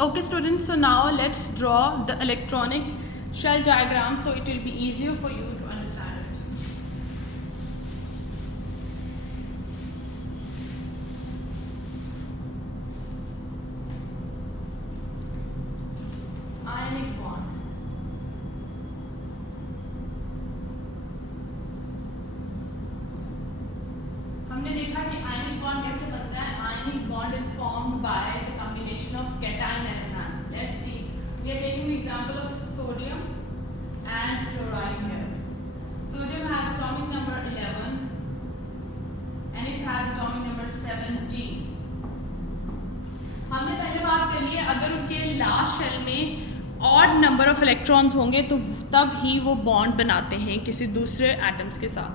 Okay students, so now let's draw the electronic shell diagram so it will be easier for you to understand it. Ionic bond. हमने देखा कि ionic bond कैसे बनता है. Ionic bond is formed by the combination of cation and anion. Let's see. We are taking the example of sodium and chlorine here. Sodium has atomic number 11 and it has atomic number 17. हमने पहले बात कर ली है, अगर उनके last shell में odd number of electrons होंगे तो तब ही वो बॉन्ड बनाते हैं किसी दूसरे एटम्स के साथ.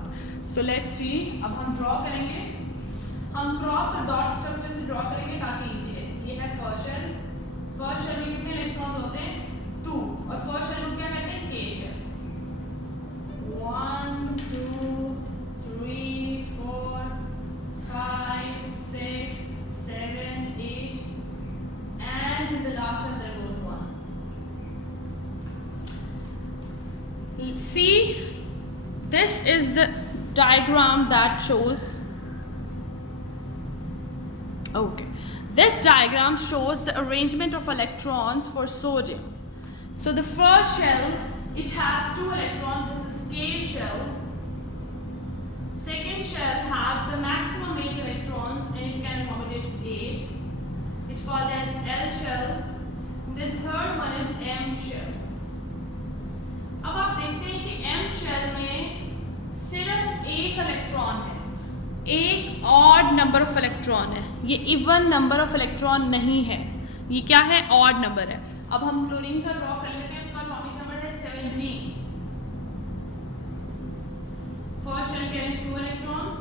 So let's see. अब हम ड्रॉ करेंगे. हम क्रॉस और डॉट स्ट्रक्चर से ड्रॉ करेंगे ताकि इजी रहे. ये है फर्स्ट शेल. फर्स्ट शेल में कितने इलेक्ट्रॉन्स होते हैं? 2. और फर्स्ट शेल को क्या कहते हैं? के शेल. 1 2 3 4 5 6 7 8 and in the last one there goes 1. See, this is the diagram that shows. Okay, this diagram shows the arrangement of electrons for sodium. So the first shell, it has 2 electrons. This is K shell. Second shell has the maximum 8 electrons and it can accommodate 8. It's called as L shell. And the third one is M shell. अब आप देखते हैं कि M shell में सिर्फ एक इलेक्ट्रॉन है. एक ऑड नंबर ऑफ इलेक्ट्रॉन है. ये इवन नंबर ऑफ इलेक्ट्रॉन नहीं है. ये क्या है? ऑड नंबर है. अब हम क्लोरीन का ड्रॉ कर लेते हैं. उसका एटॉमिक नंबर है 17. First shell carries 2 electrons.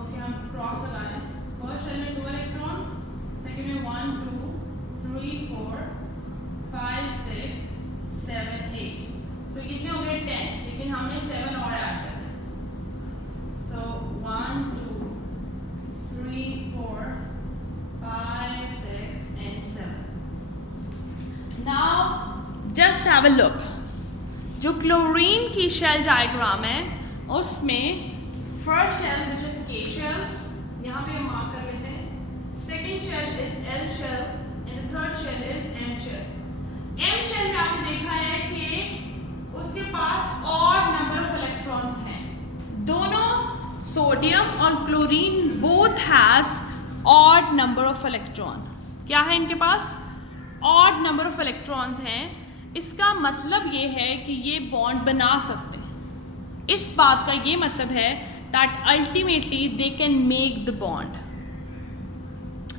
Okay, हम क्रॉस लगाएं. फर्स्ट शेल में 2 इलेक्ट्रॉन्स, सेकंड में 1 2 3 4 5 6 7 8. सो कितने हो गए? 10. लेकिन हमने 7 और ऐड कर दिया. सो 1 2 3 4 5 6 and 7. Now just have a look. जो क्लोरीन की शेल डायग्राम है उसमें first shell which is K shell, यहाँ पे हम मार्क कर लेते हैं. Second shell is L shell and the third shell is M shell. M shell में आपने देखा है कि उसके पास ऑड नंबर ऑफ इलेक्ट्रॉन्स हैं. दोनों सोडियम और chlorine both has odd number of electron. क्या है इनके पास? ऑड नंबर ऑफ इलेक्ट्रॉन्स हैं. इसका मतलब ये है कि ये बॉन्ड बना सकते हैं. इस बात का ये मतलब है that ultimately they can make the bond.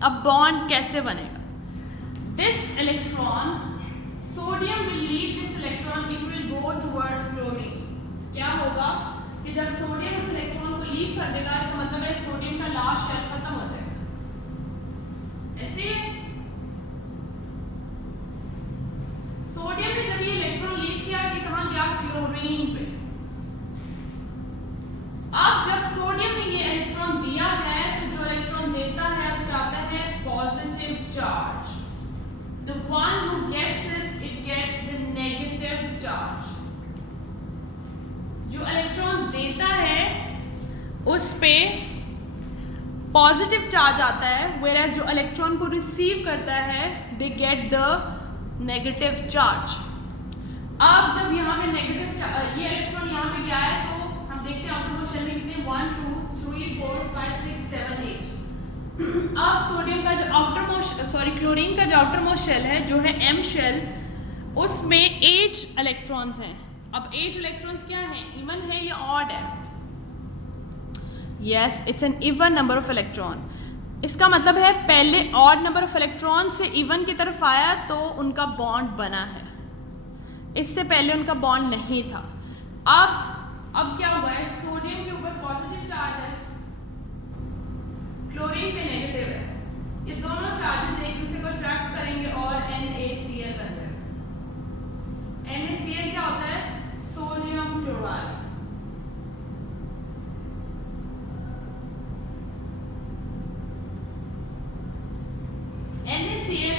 अब बॉन्ड कैसे बनेगा? This electron, sodium will leave this electron, it will go towards chlorine. क्या होगा कि जब सोडियम इस इलेक्ट्रॉन को लीव कर देगा, इसका मतलब है सोडियम का लास्ट शेल खत्म हो जाएगा. ऐसे सोडियम ने जब ये इलेक्ट्रॉन लीव किया कि कहां गया? क्लोरीन पे. अब जब सोडियम ने ये इलेक्ट्रॉन दिया है तो जो इलेक्ट्रॉन देता है उस पर आता है positive charge. The one who gets it, it gets the negative charge. जो इलेक्ट्रॉन देता है उस पे पॉजिटिव चार्ज आता है, whereas जो इलेक्ट्रॉन को रिसीव करता है they get the negative charge. अब जब यहाँ पे नेगेटिव ये इलेक्ट्रॉन यहाँ पे गया है तो हम देखते हैं आउटर मोस्ट शेल में कितने 1 2 3 4 5 6 7 8. अब सोडियम का जो आउटर मोस्ट क्लोरीन का जो आउटर मोस्ट शेल है जो है एम शेल, उसमें 8 इलेक्ट्रॉन्स हैं. अब 8 इलेक्ट्रॉन्स क्या हैं? इवन है या ऑड है? Yes, it's an even number of electron. इसका मतलब है पहले ऑड नंबर ऑफ इलेक्ट्रॉन से इवन की तरफ आया तो उनका बॉन्ड बना है. इससे पहले उनका बॉन्ड नहीं था. अब क्या हुआ है? सोडियम के ऊपर पॉजिटिव चार्ज है, क्लोरीन पे नेगेटिव है. ये दोनों चार्जेस एक दूसरे को अट्रैक्ट करेंगे और NaCl बन जाएगा. NaCl क्या होता है? Sodium chloride. NaCl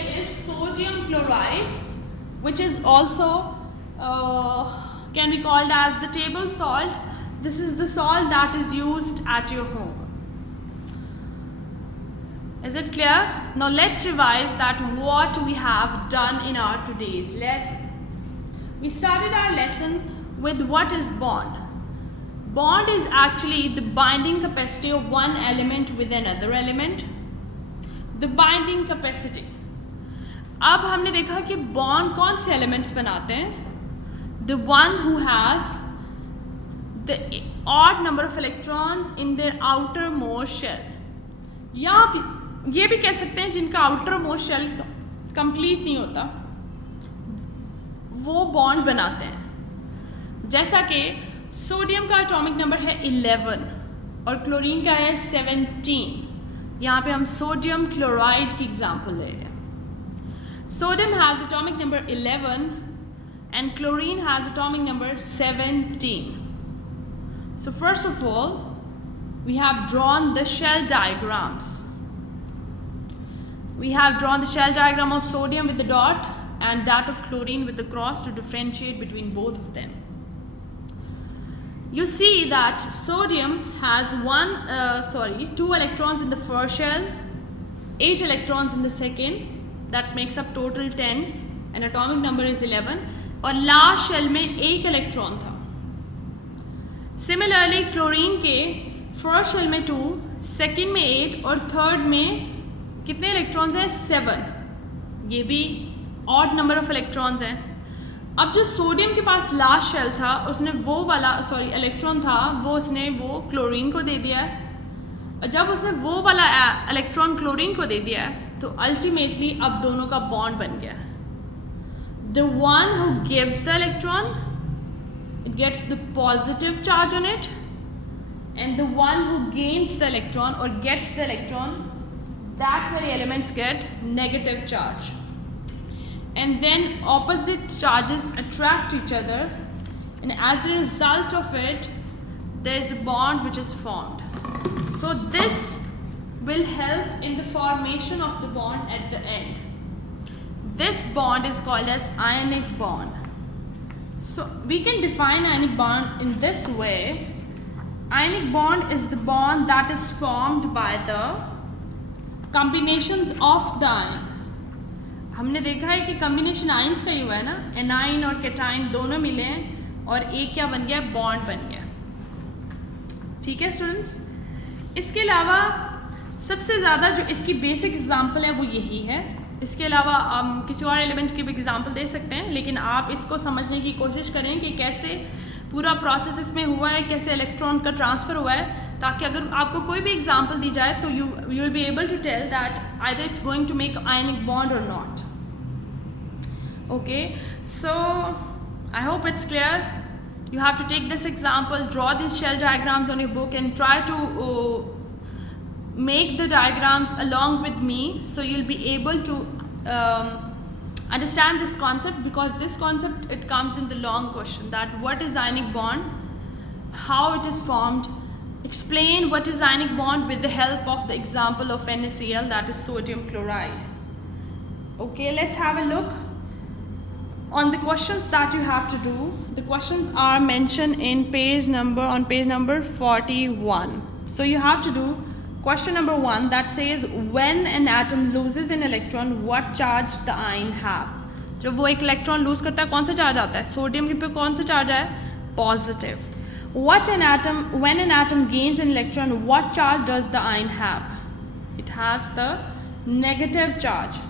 chloride, which is also can be called as the table salt. This is the salt that is used at your home. Is it clear? Now let's revise that what we have done in our today's lesson. We started our lesson with what is bond. Bond is actually the binding capacity of one element with another element. The binding capacity. अब हमने देखा कि bond कौन से elements बनाते हैं? The one who has the odd number of electrons in their outermost shell. या ये भी कह सकते हैं जिनका outermost shell complete नहीं होता, वो bond बनाते हैं. जैसा कि सोडियम का एटॉमिक नंबर है 11 और क्लोरीन का है 17. यहाँ पे हम सोडियम क्लोराइड की एग्जांपल ले रहे हैं. Sodium has atomic number 11 and chlorine has atomic number 17. So first of all, we have drawn the shell diagrams. We have drawn the shell diagram of sodium with the dot and that of chlorine with the cross to differentiate between both of them. You see that sodium has 2 electrons in the first shell, 8 electrons in the second, that makes up total 10 and atomic number is 11. और last shell में 1 इलेक्ट्रॉन था. Similarly chlorine के first shell में 2, सेकेंड में 8 और थर्ड में कितने इलेक्ट्रॉन्स हैं? 7. ये भी ऑड नंबर ऑफ इलेक्ट्रॉन्स हैं. अब जो सोडियम के पास लास्ट शेल था उसने वो वाला इलेक्ट्रॉन था वो क्लोरीन को दे दिया है. और जब उसने वो वाला इलेक्ट्रॉन क्लोरीन को दे दिया है तो अल्टीमेटली अब दोनों का बॉन्ड बन गया. The one who gives the electron, it gets the positive charge on it, and the one who gains the electron or gets the electron, that very elements get negative charge. And then opposite charges attract each other, and as a result of it, there is a bond which is formed. So this will help in the formation of the bond at the end. This bond is called as ionic bond. So we can define ionic bond in this way. Ionic bond is the bond that is formed by the combinations of the ion. हमने देखा है कि combination ions का ही हुआ है ना, anion और cation दोनों मिले हैं और एक क्या बन गया? बॉन्ड बन गया. ठीक है स्टूडेंट्स. इसके अलावा सबसे ज़्यादा जो इसकी बेसिक एग्जाम्पल है वो यही है. इसके अलावा हम किसी और एलिमेंट की भी एग्जांपल दे सकते हैं, लेकिन आप इसको समझने की कोशिश करें कि कैसे पूरा प्रोसेस इसमें हुआ है, कैसे इलेक्ट्रॉन का ट्रांसफ़र हुआ है, ताकि अगर आपको कोई भी एग्जांपल दी जाए तो you will be able to tell that either it's going to make ionic bond और not. Okay, so I hope it's clear. You have to take this example, draw these shell diagrams on your book and try to make the diagrams along with me, so you'll be able to understand this concept, because this concept it comes in the long question, that what is ionic bond, how it is formed, explain what is ionic bond with the help of the example of NaCl, that is sodium chloride. Okay, let's have a look on the questions that you have to do. The questions are mentioned in page number 41. So you have to do question number 1 that says when an atom loses an electron, what charge the ion have. जब वो एक electron lose करता है कौन सा चार्ज आता है? सोडियम के पे कौन सा चार्ज है? Positive. When an atom gains an electron, what charge does the ion have? It has the negative charge.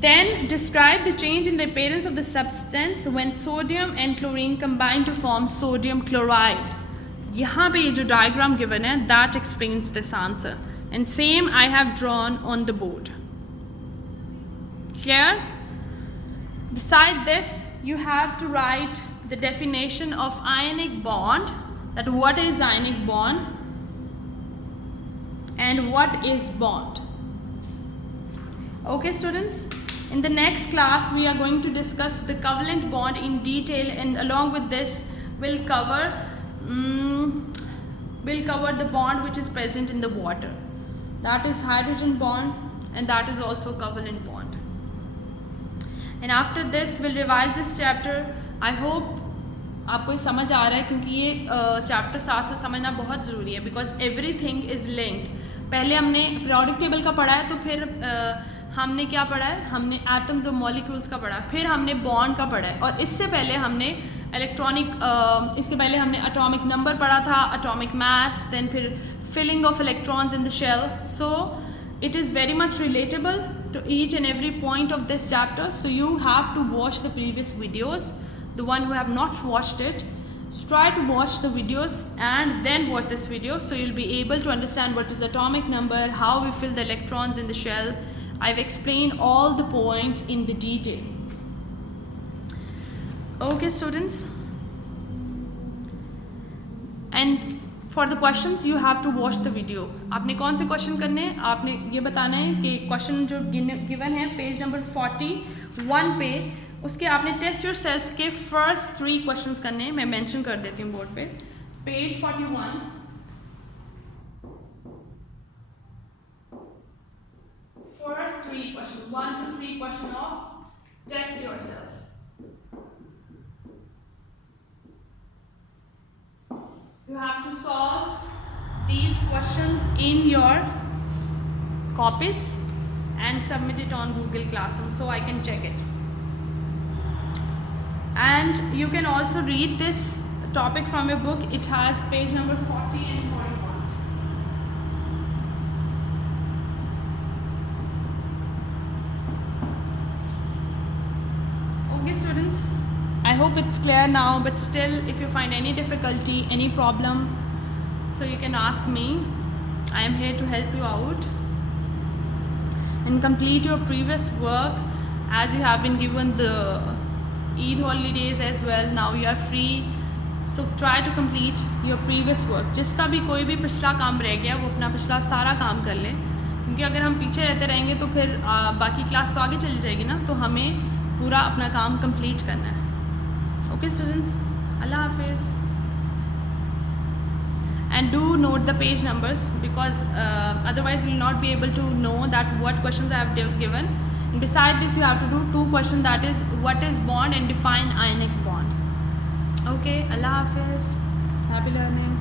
Then describe the change in the appearance of the substance when sodium and chlorine combine to form sodium chloride. यहाँ पे ये जो diagram given है, that explains this answer. And same I have drawn on the board. Clear? Beside this, you have to write the definition of ionic bond, that what is ionic bond and what is bond. Okay students, in the next class we are going to discuss the covalent bond in detail, and along with this we'll cover the bond which is present in the water, that is hydrogen bond, and that is also covalent bond. And after this will revise this chapter. I hope आपको ये समझ आ रहा है, क्योंकि ये चैप्टर साथ से समझना बहुत ज़रूरी है, बिकॉज एवरीथिंग इज़ लिंक्ड. पहले हमने पीरियोडिक टेबल का पढ़ा है, तो फिर हमने क्या पढ़ा है, हमने एटम्स और मॉलिक्यूल्स का पढ़ा है, फिर हमने बॉन्ड का पढ़ा है, और इससे पहले हमने इसके पहले हमने एटॉमिक नंबर पढ़ा था, एटॉमिक मास, देन फिर filling of electrons in the shell. So it is very much relatable to each and every point of this chapter, so you have to watch the previous videos. The one who have not watched it, try to watch the videos and then watch this video, so you'll be able to understand what is atomic number, how we fill the electrons in the shell. I've explained all the points in the detail. Okay students, and for the questions you have to watch the video. आपने कौन से क्वेश्चन करने हैं, आपने ये बताना है कि क्वेश्चन जो गिवन है पेज नंबर 41 पे, उसके आपने टेस्ट योर सेल्फ के फर्स्ट 3 क्वेश्चंस करने हैं. मैं मेंशन कर देती हूँ बोर्ड पे. Page 41, first 3 question, 1 to 3 question of test yourself. You have to solve these questions in your copies and submit it on Google Classroom so I can check it. And you can also read this topic from your book. It has page number 40 and 41. Okay students, I hope it's clear now, but still if you find any difficulty, any problem, so you can ask me. I am here to help you out and complete your previous work, as you have been given the Eid holidays as well. Now you are free, so try to complete your previous work. जिसका भी कोई भी पिछला काम रह गया, वो अपना पिछला सारा काम कर ले, क्योंकि अगर हम पीछे रहते रहेंगे तो फिर बाकी क्लास तो आगे चली जाएगी ना, तो हमें पूरा अपना काम कंप्लीट करना है. Okay students, Allah Hafiz. And do note the page numbers, because otherwise you will not be able to know that what questions I have given. And beside this you have to do 2 questions, that is what is bond and define ionic bond. Okay, Allah Hafiz, happy learning.